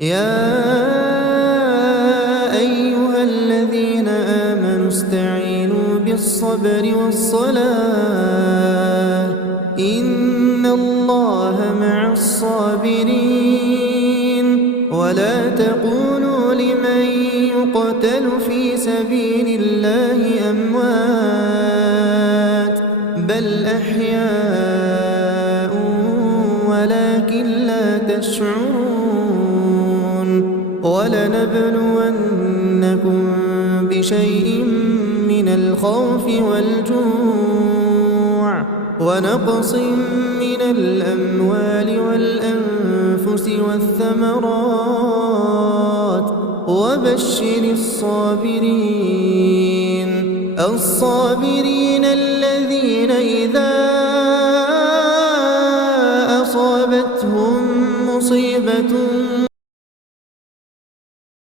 يا أيها الذين آمنوا استعينوا بالصبر والصلاة إن الله مع الصابرين ولا تقولوا لمن يقتل في سبيل الله أموات بل أحياء ولكن لا تشعرون ولنبلونكم بشيء من الخوف والجوع ونقص من الأموال والأنفس والثمرات وبشر الصابرين الذين إذا أصابتهم مصيبة